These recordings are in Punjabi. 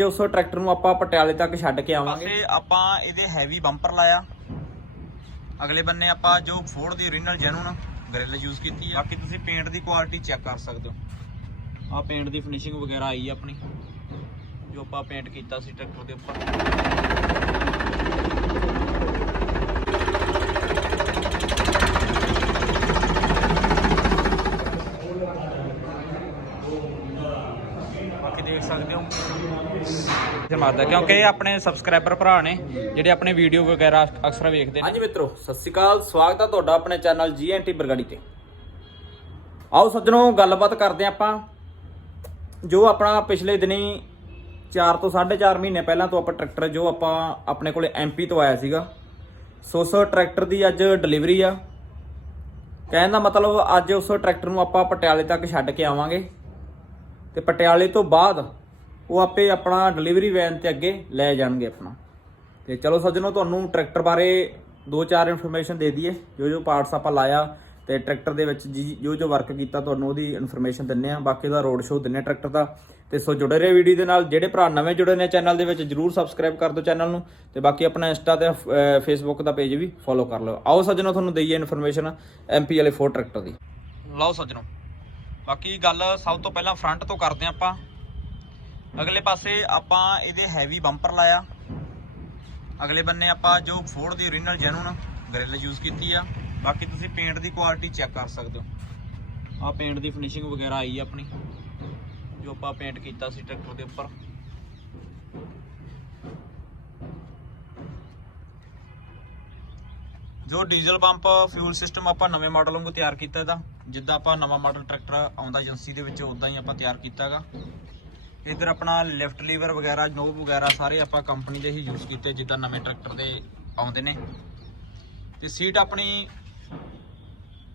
ਅੱਜ ਉਸ ਟਰੈਕਟਰ ਨੂੰ ਆਪਾਂ ਪਟਿਆਲੇ ਤੱਕ ਛੱਡ ਕੇ ਆਵਾਂਗੇ। ਪਾਸੇ ਆਪਾਂ ਇਹਦੇ ਹੈਵੀ ਬੰਪਰ ਲਾਇਆ। ਅਗਲੇ ਬੰਨੇ ਆਪਾਂ ਜੋ ਫੋਰਡ ਦੀ ਓਰੀਜਨਲ ਜੈਨੂਨ ਗ੍ਰਿਲ ਯੂਜ਼ ਕੀਤੀ ਹੈ ਬਾਕੀ ਤੁਸੀਂ ਪੇਂਟ ਦੀ ਕੁਆਲਿਟੀ ਚੈੱਕ ਕਰ ਸਕਦੇ ਹੋ। ਆਹ ਪੇਂਟ ਦੀ ਫਿਨਿਸ਼ਿੰਗ ਵਗੈਰਾ ਆਈ ਹੈ ਆਪਣੀ। ਜੋ ਆਪਾਂ ਪੇਂਟ ਕੀਤਾ ਸੀ ਟਰੈਕਟਰ ਦੇ ਉੱਪਰ ਬਾਕੀ ਦੇਖ ਸਕਦੇ ਹੋ ਤੇ ਮਾਰਦਾ ਕਿਉਂਕਿ ਇਹ ਆਪਣੇ ਸਬਸਕ੍ਰਾਈਬਰ ਭਰਾ ਨੇ, ਜਿਹੜੇ ਆਪਣੇ ਵੀਡੀਓ ਵਗੈਰਾ ਅਕਸਰ ਵੇਖਦੇ ਨੇ। ਹਾਂਜੀ ਮਿੱਤਰੋ, ਸਤਿ ਸ਼੍ਰੀ ਅਕਾਲ, ਸਵਾਗਤ ਹੈ ਤੁਹਾਡਾ ਆਪਣੇ ਚੈਨਲ ਜੀਐਨਟੀ ਬਰਗਾੜੀ ਤੇ। ਆਓ ਸੱਜਣੋ, ਗੱਲਬਾਤ ਕਰਦੇ ਹਾਂ ਆਪਾਂ। ਜੋ ਆਪਣਾ ਪਿਛਲੇ ਦਿਨੀ 4 ਤੋਂ 4.5 ਮਹੀਨੇ ਪਹਿਲਾਂ ਤੋਂ ਆਪਾਂ ਟਰੈਕਟਰ, ਜੋ ਆਪਾਂ ਆਪਣੇ ਕੋਲੇ ਐਮਪੀ ਤੋਂ ਆਇਆ ਸੀਗਾ। ਸੋ, ਉਸ ਟਰੈਕਟਰ ਦੀ ਅੱਜ ਡਿਲੀਵਰੀ ਆ। ਕਹਿਣ ਦਾ ਮਤਲਬ, ਅੱਜ ਉਸ ਟਰੈਕਟਰ ਨੂੰ ਆਪਾਂ ਪਟਿਆਲੇ ਤੱਕ ਛੱਡ ਕੇ ਆਵਾਂਗੇ। ਤੇ ਪਟਿਆਲੇ ਤੋਂ ਬਾਅਦ ਉਹ ਆਪੇ ਆਪਣਾ ਡਿਲੀਵਰੀ ਵੈਨ ਤੇ ਅੱਗੇ ਲੈ ਜਾਣਗੇ ਆਪਣਾ। ਤੇ ਚਲੋ ਸੱਜਣੋ, ਤੁਹਾਨੂੰ ਟਰੈਕਟਰ ਬਾਰੇ ਦੋ ਚਾਰ ਇਨਫੋਰਮੇਸ਼ਨ ਦੇ ਦਈਏ। ਜੋ ਜੋ ਪਾਰਟਸ ਆਪਾਂ ਲਾਇਆ ਤੇ ਟਰੈਕਟਰ ਦੇ ਵਿੱਚ ਜੀ- ਜੋ ਜੋ ਵਰਕ ਕੀਤਾ, ਤੁਹਾਨੂੰ ਉਹਦੀ ਇਨਫੋਰਮੇਸ਼ਨ ਦਿੰਨੇ ਆ ਬਾਕੀ ਦਾ ਰੋਡ ਸ਼ੋਅ ਦਿੰਨੇ ਆ ਟਰੈਕਟਰ ਦਾ। ਤੇ ਸੋ ਜੁੜੇ ਰਹੇ ਵੀਡੀਓ ਦੇ ਨਾਲ। ਜਿਹੜੇ ਭਰਾ ਨਵੇਂ ਜੁੜੇ ਨੇ ਚੈਨਲ ਦੇ ਵਿੱਚ, ਜਰੂਰ ਸਬਸਕ੍ਰਾਈਬ ਕਰ ਦਿਓ ਚੈਨਲ ਨੂੰ। ਤੇ ਬਾਕੀ ਆਪਣਾ ਇੰਸਟਾ ਤੇ ਫੇਸਬੁੱਕ ਦਾ ਪੇਜ ਵੀ ਫੋਲੋ ਕਰ ਲਓ। ਆਓ ਸੱਜਣੋ, ਤੁਹਾਨੂੰ ਦਈਏ ਇਨਫੋਰਮੇਸ਼ਨ ਐਮਪੀ ਵਾਲੇ ਫੋਰ ਟਰੈਕਟਰ ਦੀ। ਲਓ ਸੱਜਣੋ, ਬਾਕੀ ਗੱਲ ਸਭ ਤੋਂ ਪਹਿਲਾਂ ਫਰੰਟ ਤੋਂ ਕਰਦੇ ਹਾਂ ਆਪਾਂ। ਅਗਲੇ ਪਾਸੇ ਆਪਾਂ ਇਹਦੇ ਹੈਵੀ ਬੰਪਰ ਲਾਇਆ। ਅਗਲੇ ਬੰਨੇ ਆਪਾਂ ਜੋ ਫੋਰਡ ਦੀ ਓਰੀਜਨਲ ਜੈਨੂਨ ਗ੍ਰਿਲ ਯੂਜ਼ ਕੀਤੀ ਆ। ਬਾਕੀ ਤੁਸੀਂ ਪੇਂਟ ਦੀ ਕੁਆਲਿਟੀ ਚੈੱਕ ਕਰ ਸਕਦੇ ਹੋ। ਆਹ ਪੇਂਟ ਦੀ ਫਿਨਿਸ਼ਿੰਗ ਵਗੈਰਾ ਆਈ ਆ ਆਪਣੀ। ਜੋ ਆਪਾਂ ਪੇਂਟ ਕੀਤਾ ਸੀ ਟਰੈਕਟਰ ਦੇ ਉੱਪਰ। ਜੋ ਡੀਜ਼ਲ ਪੰਪ ਫਿਊਲ ਸਿਸਟਮ ਆਪਾਂ ਨਵੇਂ ਮਾਡਲ ਵਾਂਗੂ ਤਿਆਰ ਕੀਤਾ ਇਹਦਾ। ਜਿੱਦਾਂ ਆਪਾਂ ਨਵਾਂ ਮਾਡਲ ਟਰੈਕਟਰ ਆਉਂਦਾ ਏਜੰਸੀ ਦੇ ਵਿੱਚ ਉਦਾਂ ਹੀ ਆਪਾਂ ਤਿਆਰ ਕੀਤਾਗਾ ਇਧਰ ਆਪਣਾ ਲਿਫਟ ਲੀਵਰ ਵਗੈਰਾ, ਨੋਬ ਵਗੈਰਾ ਸਾਰੇ ਆਪਾਂ ਕੰਪਨੀ ਦੇ ਹੀ ਯੂਜ਼ ਕੀਤੇ, ਜਿੱਦਾਂ ਨਵੇਂ ਟਰੈਕਟਰ ਦੇ ਆਉਂਦੇ ਨੇ। ਤੇ ਸੀਟ ਆਪਣੀ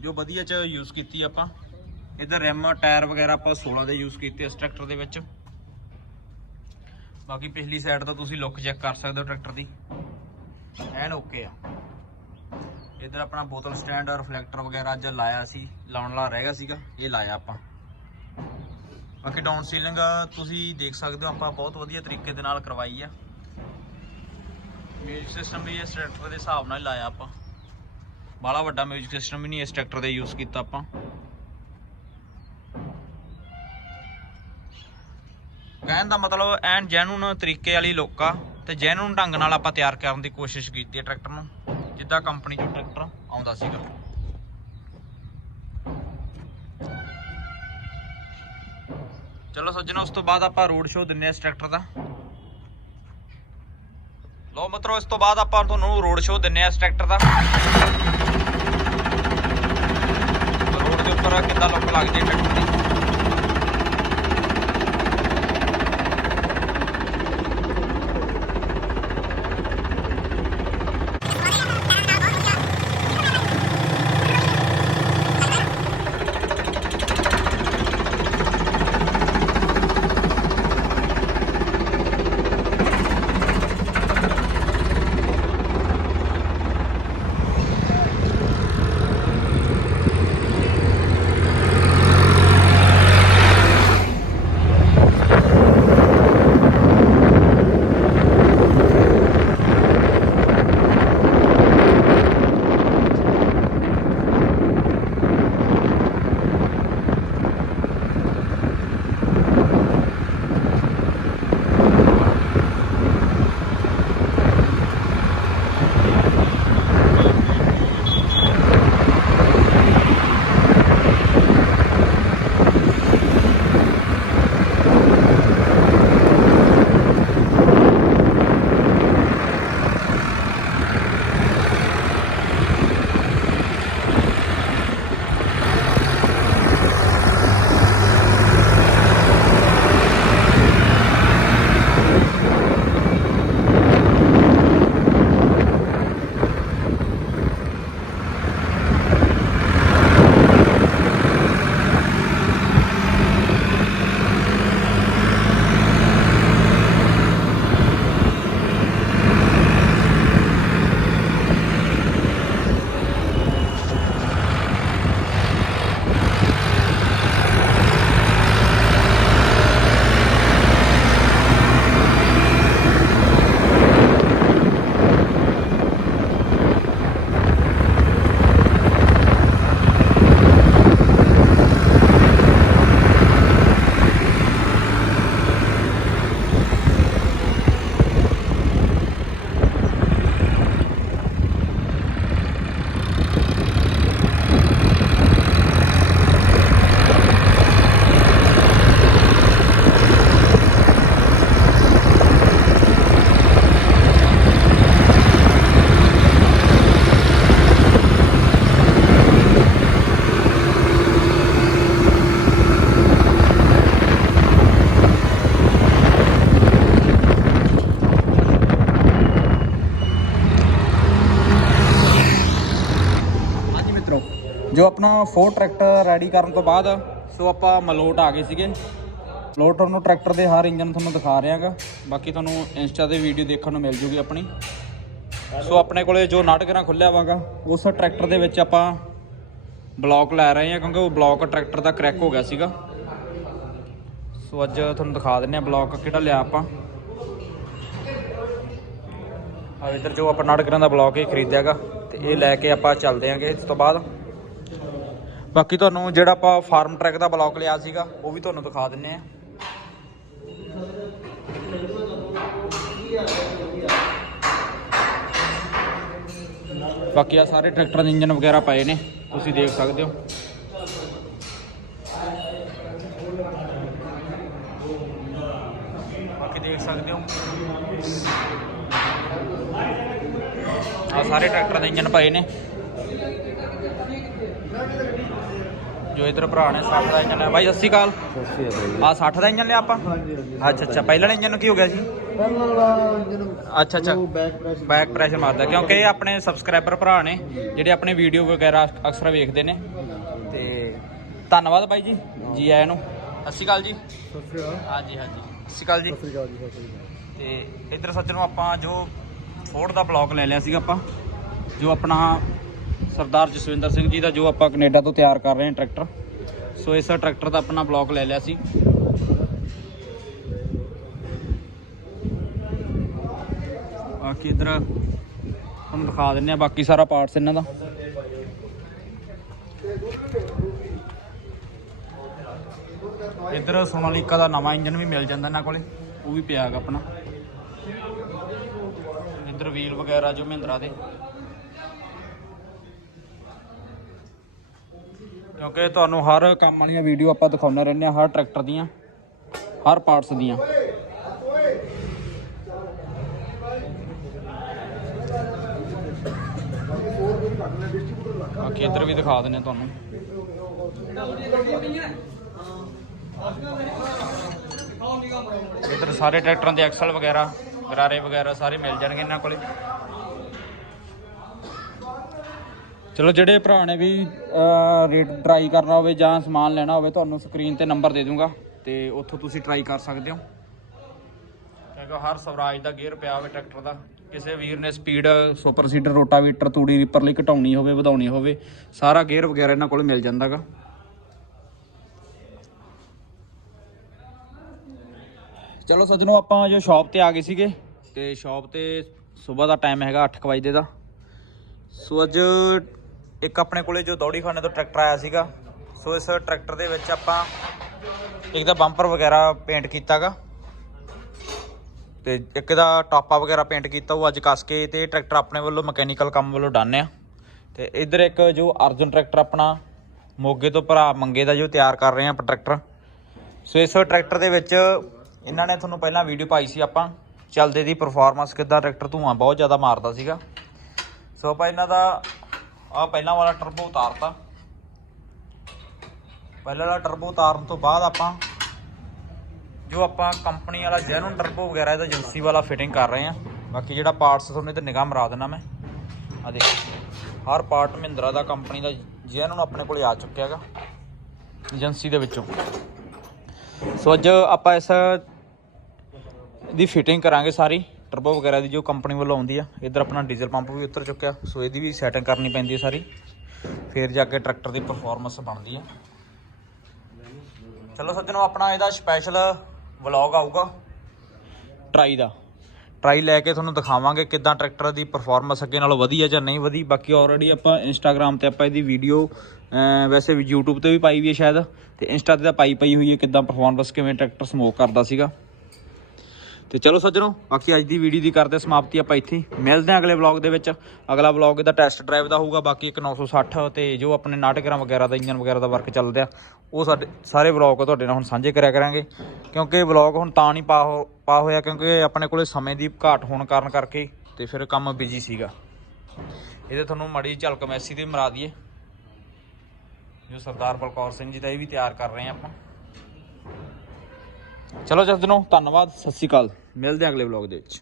ਜੋ ਵਧੀਆ ਚ ਯੂਜ਼ ਕੀਤੀ ਆਪਾਂ। ਇਧਰ ਰਿਮ ਟਾਇਰ ਵਗੈਰਾ ਆਪਾਂ 16 ਦੇ ਯੂਜ਼ ਕੀਤੇ ਇਸ ਟਰੈਕਟਰ ਦੇ ਵਿੱਚ। ਬਾਕੀ ਪਿਛਲੀ ਸਾਈਡ ਤੋਂ ਤੁਸੀਂ ਲੁੱਕ ਚੈੱਕ ਕਰ ਸਕਦੇ ਹੋ ਟਰੈਕਟਰ ਦੀ। ਐਨ ਓਕੇ ਆ। ਇਧਰ ਆਪਣਾ ਬੋਤਲ ਸਟੈਂਡ ਰਿਫਲੈਕਟਰ ਵਗੈਰਾ ਅੱਜ ਲਾਇਆ ਸੀ, ਲਾਉਣ ਵਾਲਾ ਰਹਿ ਗਿਆ ਸੀਗਾ, ਇਹ ਲਾਇਆ ਆਪਾਂ। ਬਾਕੀ ਡਾਊਨ ਸੀਲਿੰਗ ਤੁਸੀਂ ਦੇਖ ਸਕਦੇ ਹੋ ਆਪਾਂ ਬਹੁਤ ਵਧੀਆ ਤਰੀਕੇ ਦੇ ਨਾਲ ਕਰਵਾਈ ਆ। ਮਿਊਜ਼ਿਕ ਸਿਸਟਮ ਵੀ ਇਸ ਟਰੈਕਟਰ ਦੇ ਹਿਸਾਬ ਨਾਲ ਹੀ ਲਾਇਆ ਆਪਾਂ। ਬਾਲਾ ਵੱਡਾ ਮਿਊਜ਼ਿਕ ਸਿਸਟਮ ਵੀ ਨਹੀਂ ਇਸ ਟਰੈਕਟਰ ਦੇ ਯੂਜ਼ ਕੀਤਾ ਆਪਾਂ। ਕਹਿਣ ਦਾ ਮਤਲਬ ਐਨ ਜੈਨੂਨ ਤਰੀਕੇ ਵਾਲੀ ਲੁੱਕ ਆ ਤੇ ਜੈਨੂਨ ਢੰਗ ਨਾਲ ਆਪਾਂ ਤਿਆਰ ਕਰਨ ਦੀ ਕੋਸ਼ਿਸ਼ ਕੀਤੀ ਹੈ ਟਰੈਕਟਰ ਨੂੰ। ਜਿੱਦਾਂ ਕੰਪਨੀ ਚੋਂ ਟਰੈਕਟਰ ਆਉਂਦਾ ਸੀਗਾ। ਚਲੋ ਸੱਜਣੋ ਉਸ ਤੋਂ ਬਾਅਦ ਆਪਾਂ ਰੋਡ ਸ਼ੋਅ ਦਿੰਨੇ ਆ ਇਸ ਟਰੈਕਟਰ ਦਾ। ਲੋ ਮਿੱਤਰੋ, ਇਸ ਤੋਂ ਬਾਅਦ ਆਪਾਂ ਤੁਹਾਨੂੰ ਰੋਡ ਸ਼ੋਅ ਦਿੰਨੇ ਆ ਇਸ ਟਰੈਕਟਰ ਦਾ। ਰੋਡ ਦੇ ਉੱਪਰ ਕਿੱਦਾਂ ਲੁੱਕ ਲੱਗ ਹੈ ਟਰੈਕਟਰ ਦੀ? ਜੋ ਆਪਣਾ ਫੋਰ ਟਰੈਕਟਰ ਰੈਡੀ ਕਰਨ ਤੋਂ ਬਾਅਦ, ਸੋ ਆਪਾਂ ਮਲੋਟ ਆ ਗਏ ਸੀਗੇ। ਮਲੋਟ ਨੂੰ ਟਰੈਕਟਰ ਦੇ ਹਰ ਇੰਜਨ ਤੁਹਾਨੂੰ ਦਿਖਾ ਰਿਹਾਗਾ ਬਾਕੀ ਤੁਹਾਨੂੰ ਇੰਸਟਾ ਤੇ ਵੀਡੀਓ ਦੇਖਣ ਨੂੰ ਮਿਲ ਜੂਗੀ ਆਪਣੀ। ਸੋ ਆਪਣੇ ਕੋਲੇ ਜੋ ਨਾਟਕਰਾਂ ਖੁੱਲਿਆ ਵਾਗਾ ਉਸ ਟਰੈਕਟਰ ਦੇ ਵਿੱਚ ਆਪਾਂ ਬਲੌਕ ਲੈ ਰਹੇ ਹਾਂ, ਕਿਉਂਕਿ ਉਹ ਬਲੌਕ ਟਰੈਕਟਰ ਦਾ ਕਰੈਕ ਹੋ ਗਿਆ ਸੀਗਾ। ਸੋ ਅੱਜ ਤੁਹਾਨੂੰ ਦਿਖਾ ਦਿੰਨੇ ਆ ਬਲੌਕ ਕਿਹੜਾ ਲਿਆ ਆਪਾਂ। ਆ ਇਧਰ ਜੋ ਆਪਾਂ ਨਾਟਕਰਾਂ ਦਾ ਬਲੌਕ ਹੀ ਖਰੀਦਿਆਗਾ ਤੇ ਇਹ ਲੈ ਕੇ ਆਪਾਂ ਚੱਲਦੇ ਆਂਗੇ ਇਸ ਤੋਂ ਬਾਅਦ। ਬਾਕੀ ਤੁਹਾਨੂੰ ਜਿਹੜਾ ਆਪਾਂ ਫਾਰਮ ਟਰੈਕ ਦਾ ਬਲੌਕ ਲਿਆ ਸੀਗਾ, ਉਹ ਵੀ ਤੁਹਾਨੂੰ ਦਿਖਾ ਦਿੰਨੇ ਆ। ਬਾਕੀ ਆ ਸਾਰੇ ਟਰੈਕਟਰ ਦੇ ਇੰਜਨ ਵਗੈਰਾ ਪਏ ਨੇ, ਤੁਸੀਂ ਦੇਖ ਸਕਦੇ ਹੋ। ਬਾਕੀ ਦੇਖ ਸਕਦੇ ਹੋ। ਆ ਸਾਰੇ ਟਰੈਕਟਰ ਦੇ ਇੰਜਨ ਪਏ ਨੇ। ਜੋ ਇਧਰ ਭਰਾ ਨੇ 60 ਦਾ ਇੰਜਨ ਹੈ ਬਾਈ 80 ਕਾਲ ਆ 60 ਦਾ ਇੰਜਨ ਲਿਆ ਆਪਾਂ? ਅੱਛਾ ਅੱਛਾ। ਪਹਿਲਾਂ ਇੰਜਨ ਨੂੰ ਕੀ ਹੋ ਗਿਆ ਸੀ ਅੱਛਾ ਅੱਛਾ। ਬੈਕ ਪ੍ਰੈਸ਼ਰ ਮਾਰਦਾ। ਕਿਉਂਕਿ ਇਹ ਆਪਣੇ ਸਬਸਕ੍ਰਾਈਬਰ ਭਰਾ ਨੇ, ਜਿਹੜੇ ਆਪਣੇ ਵੀਡੀਓ ਵਗੈਰਾ ਅਕਸਰ ਵੇਖਦੇ ਨੇ। ਤੇ ਧੰਨਵਾਦ ਬਾਈ ਜੀ ਜੀ ਆਇਆਂ ਨੂੰ। ਸਤਿ ਸ਼੍ਰੀ ਅਕਾਲ ਜੀ। ਹਾਂਜੀ ਹਾਂਜੀ। ਸਤਿ ਸ਼੍ਰੀ ਅਕਾਲ ਜੀ। ਤੇ ਇਧਰ ਸੱਜਣੋਂ ਆਪਾਂ ਜੋ ਫੋਰਡ ਦਾ ਬਲੌਕ ਲੈ ਲਿਆ ਸੀਗਾ ਆਪਾਂ, ਜੋ ਆਪਣਾ ਸਰਦਾਰ ਜਸਵਿੰਦਰ ਸਿੰਘ ਜੀ ਦਾ ਜੋ ਆਪਾਂ ਕੈਨੇਡਾ ਤੋਂ ਤਿਆਰ ਕਰ ਰਹੇ ਹਾਂ ਟਰੈਕਟਰ। ਸੋ ਇਸ ਟਰੈਕਟਰ ਦਾ ਆਪਣਾ ਬਲੌਕ ਲੈ ਲਿਆ ਸੀ। ਬਾਕੀ ਇਧਰ ਤੁਹਾਨੂੰ ਦਿਖਾ ਦਿੰਨੇ ਆ ਬਾਕੀ ਸਾਰਾ ਪਾਰਟਸ ਇਹਨਾਂ ਦਾ। ਇਧਰ ਸੋਨਾਲੀਕਾ ਦਾ ਨਵਾਂ ਇੰਜਨ ਵੀ ਮਿਲ ਜਾਂਦਾ ਇਹਨਾਂ ਕੋਲੇ, ਉਹ ਵੀ ਪਿਆ ਹੈਗਾ ਆਪਣਾ। ਇਧਰ ਵੀਲ ਵਗੈਰਾ ਜੋ ਮਹਿੰਦਰਾ ਦੇ। ਕਿਉਂਕਿ ਤੁਹਾਨੂੰ ਹਰ ਕੰਮ ਵਾਲੀਆਂ ਵੀਡੀਓ ਆਪਾਂ ਦਿਖਾਉਂਦੇ ਰਹਿੰਦੇ ਆ ਹਰ ਟਰੈਕਟਰ ਦੀਆਂ, ਹਰ ਪਾਰਟਸ ਦੀਆਂ। ਬਾਕੀ ਇੱਧਰ ਵੀ ਦਿਖਾ ਦਿੰਨੇ ਤੁਹਾਨੂੰ। ਇੱਧਰ ਸਾਰੇ ਟਰੈਕਟਰਾਂ ਦੇ ਐਕਸਲ ਵਗੈਰਾ, ਗਰਾਰੇ ਵਗੈਰਾ ਸਾਰੇ ਮਿਲ ਜਾਣਗੇ ਇਹਨਾਂ ਕੋਲੇ। ਚਲੋ ਜਿਹੜੇ ਭਰਾ ਨੇ ਵੀ ਰੇਟ ਟਰਾਈ ਕਰਨਾ ਹੋਵੇ ਜਾਂ ਸਮਾਨ ਲੈਣਾ ਹੋਵੇ, ਤੁਹਾਨੂੰ ਸਕਰੀਨ ਤੇ ਨੰਬਰ ਦੇ ਦੂੰਗਾ ਤੇ ਉੱਥੋਂ ਤੁਸੀਂ ਟਰਾਈ ਕਰ ਸਕਦੇ ਹੋ। ਕਿਉਂਕਿ ਹਰ ਸਵਰਾਜ ਦਾ ਗੇਅਰ ਪਿਆ ਹੋਵੇ ਟਰੈਕਟਰ ਦਾ। ਕਿਸੇ ਵੀਰ ਨੇ ਸਪੀਡ ਸੁਪਰ ਸੀਡਰ ਰੋਟਾਵੀਟਰ ਤੂੜੀ ਰੀਪਰ ਲਈ ਘਟਾਉਣੀ ਹੋਵੇ, ਵਧਾਉਣੀ ਹੋਵੇ, ਸਾਰਾ ਗੇਅਰ ਵਗੈਰਾ ਇਹਨਾਂ ਕੋਲ ਮਿਲ ਜਾਂਦਾਗਾ। ਚਲੋ ਸੱਜਣੋ, ਆਪਾਂ ਜੋ ਸ਼ਾਪ ਤੇ ਆ ਗਏ ਸੀਗੇ, ਤੇ ਸ਼ਾਪ ਤੇ ਸਵੇਰ ਦਾ ਟਾਈਮ ਹੈਗਾ 8:00 ਵਜੇ ਦਾ। ਸੋ ਅੱਜ ਇੱਕ ਆਪਣੇ ਕੋਲੇ ਜੋ ਦੌੜੀ ਖਾਨੇ ਤੋਂ ਟਰੈਕਟਰ ਆਇਆ ਸੀਗਾ, ਸੋ ਇਸ ਟਰੈਕਟਰ ਦੇ ਵਿੱਚ ਆਪਾਂ ਇੱਕ ਦਾ ਬੰਪਰ ਵਗੈਰਾ ਪੇਂਟ ਕੀਤਾਗਾ, ਤੇ ਇੱਕ ਦਾ ਟਾਪਾ ਵਗੈਰਾ ਪੇਂਟ ਕੀਤਾ, ਉਹ ਅੱਜ ਕੱਸ ਕੇ ਤੇ ਟਰੈਕਟਰ ਆਪਣੇ ਵੱਲੋਂ ਮਕੈਨੀਕਲ ਕੰਮ ਵੱਲੋਂ ਡਨ ਆ। ਤੇ ਇਧਰ ਇੱਕ ਜੋ ਅਰਜਨ ਟਰੈਕਟਰ ਆਪਣਾ ਮੋਗੇ ਤੋਂ ਭਰਾ ਮੰਗੇ ਦਾ ਜੋ ਤਿਆਰ ਕਰ ਰਹੇ ਆ ਆਪਾਂ ਟਰੈਕਟਰ। ਸੋ ਇਸ ਟਰੈਕਟਰ ਦੇ ਵਿੱਚ ਇਹਨਾਂ ਨੇ ਤੁਹਾਨੂੰ ਪਹਿਲਾਂ ਵੀਡੀਓ ਪਾਈ ਸੀ ਆਪਾਂ, ਚੱਲਦੇ ਦੀ ਪਰਫਾਰਮੈਂਸ ਕਿੱਦਾਂ ਟਰੈਕਟਰ ਧੂਆਂ ਬਹੁਤ ਜ਼ਿਆਦਾ ਮਾਰਦਾ ਸੀਗਾ। ਸੋ ਆਪਾਂ ਇਹਨਾਂ ਦਾ ਆ ਪਹਿਲਾਂ ਵਾਲਾ ਟਰਬੋ ਉਤਾਰਤਾ। ਪਹਿਲਾਂ ਵਾਲਾ ਟਰਬੋ ਉਤਾਰਨ ਤੋਂ ਬਾਅਦ ਆਪਾਂ ਜੋ ਆਪਾਂ ਕੰਪਨੀ ਵਾਲਾ ਜੈਨੂਨ ਟਰਬੋ ਵਗੈਰਾ ਇਹਦਾ ਏਜੰਸੀ ਵਾਲਾ ਫਿਟਿੰਗ ਕਰ ਰਹੇ ਆ ਬਾਕੀ ਜਿਹੜਾ ਪਾਰਟਸ ਤੁਹਾਨੂੰ ਇਹਦੇ ਨਿਗਾਹ ਮਰਾ ਦੇਣਾ ਮੈਂ। ਆ ਦੇਖੋ। ਹਰ ਪਾਰਟ ਮਹਿੰਦਰਾ ਦਾ ਕੰਪਨੀ ਦਾ ਜੈਨੂਨ ਆਪਣੇ ਕੋਲੇ ਆ ਚੁੱਕਿਆ ਹੈਗਾ। ਏਜੰਸੀ ਦੇ ਵਿੱਚੋਂ। ਸੋ ਅੱਜ ਆਪਾਂ ਇਸ ਦੀ ਫਿਟਿੰਗ ਕਰਾਂਗੇ ਸਾਰੀ। ਟਰਬੋ ਵਗੈਰਾ ਦੀ ਜੋ ਕੰਪਨੀ ਵੱਲੋਂ ਆਉਂਦੀ ਆ, ਇਧਰ ਆਪਣਾ ਡੀਜ਼ਲ ਪੰਪ ਵੀ ਉਤਰ ਚੁੱਕਿਆ, ਸੋ ਇਹਦੀ ਵੀ ਸੈਟਿੰਗ ਕਰਨੀ ਪੈਂਦੀ ਹੈ ਸਾਰੀ। ਫਿਰ ਜਾ ਕੇ ਟਰੈਕਟਰ ਦੀ ਪਰਫਾਰਮੈਂਸ ਬਣਦੀ ਆ। ਚਲੋ ਸੱਜਣੋ, ਆਪਣਾ ਇਹਦਾ ਸਪੈਸ਼ਲ ਵਲੌਗ ਆਊਗਾ। ਟਰਾਈ ਦਾ। ਟਰਾਈ ਲੈ ਕੇ ਤੁਹਾਨੂੰ ਦਿਖਾਵਾਂਗੇ ਕਿੱਦਾਂ ਟਰੈਕਟਰ ਦੀ ਪਰਫਾਰਮੈਂਸ ਅੱਗੇ ਨਾਲੋਂ ਵਧੀਆ ਜਾਂ ਨਹੀਂ ਵਧੀ। ਬਾਕੀ ਆਲਰੇਡੀ ਆਪਾਂ ਇੰਸਟਾਗ੍ਰam ਤੇ ਆਪਾਂ ਇਹਦੀ ਵੀਡੀਓ ਵੈਸੇ ਵੀ YouTube ਤੇ ਵੀ ਪਾਈ ਵੀ ਹੈ ਸ਼ਾਇਦ। ਤੇ ਇੰਸਟਾ ਤੇ ਤਾਂ ਪਾਈ ਪਈ ਹੋਈ ਹੈ ਕਿੱਦਾਂ ਪਰਫਾਰਮੈਂਸ ਕਿਵੇਂ ਟਰੈਕਟਰ ਸਮੋਕ ਕਰਦਾ ਸੀਗਾ। ਤੇ ਚਲੋ ਸੱਜਣੋ, ਬਾਕੀ ਅੱਜ ਦੀ ਵੀਡੀਓ ਦੀ ਕਰਦੇ ਸਮਾਪਤੀ ਆਪਾਂ ਇੱਥੇ ਮਿਲਦੇ ਹਾਂ ਅਗਲੇ ਵਲੌਗ ਦੇ ਵਿੱਚ। ਅਗਲਾ ਵਲੌਗ ਦਾ ਟੈਸਟ ਡਰਾਈਵ ਦਾ ਹੋਊਗਾ, ਬਾਕੀ ਇੱਕ 960 ਤੇ ਜੋ ਆਪਣੇ ਨਾਟਕਰਾਂ ਵਗੈਰਾ ਦਾ ਇੰਜਨ ਵਗੈਰਾ ਦਾ ਵਰਕ ਚੱਲਦਾ ਆ, ਉਹ ਸਾਡੇ, ਸਾਰੇ ਵਲੌਗ ਤੁਹਾਡੇ ਨਾਲ ਹੁਣ ਸਾਂਝੇ ਕਰਿਆ ਕਰਾਂਗੇ। ਕਿਉਂਕਿ ਵਲੌਗ ਹੁਣ ਤਾਂ ਨਹੀਂ ਪਾ ਹੋ, ਪਾ ਹੋਇਆ, ਕਿਉਂਕਿ ਆਪਣੇ ਕੋਲੇ ਸਮੇਂ ਦੀ ਘਾਟ ਹੋਣ ਕਾਰਨ ਕਰਕੇ ਤੇ ਫਿਰ ਕੰਮ ਬਿਜ਼ੀ ਸੀਗਾ। ਇਹਦੇ ਤੁਹਾਨੂੰ ਮੜੀ ਝਲਕ ਮੈਸੀ ਦੀ ਮਰਾ ਦਈਏ। ਜੋ ਸਰਦਾਰ ਬਲਕੌਰ ਸਿੰਘ ਜੀ ਦਾ ਇਹ ਵੀ ਤਿਆਰ ਕਰ ਰਹੇ ਆ ਆਪਾਂ। ਚਲੋ ਜਸਦਨੋ ਧੰਨਵਾਦ, ਸਤਿ ਸ਼੍ਰੀ ਅਕਾਲ। ਮਿਲਦੇ ਹਾਂ ਅਗਲੇ ਵਲੌਗ ਦੇ ਵਿੱਚ।